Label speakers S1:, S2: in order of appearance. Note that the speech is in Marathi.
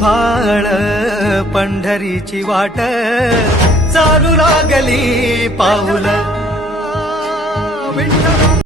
S1: भाळ पंढरीची वाट चालू लागली पाऊल.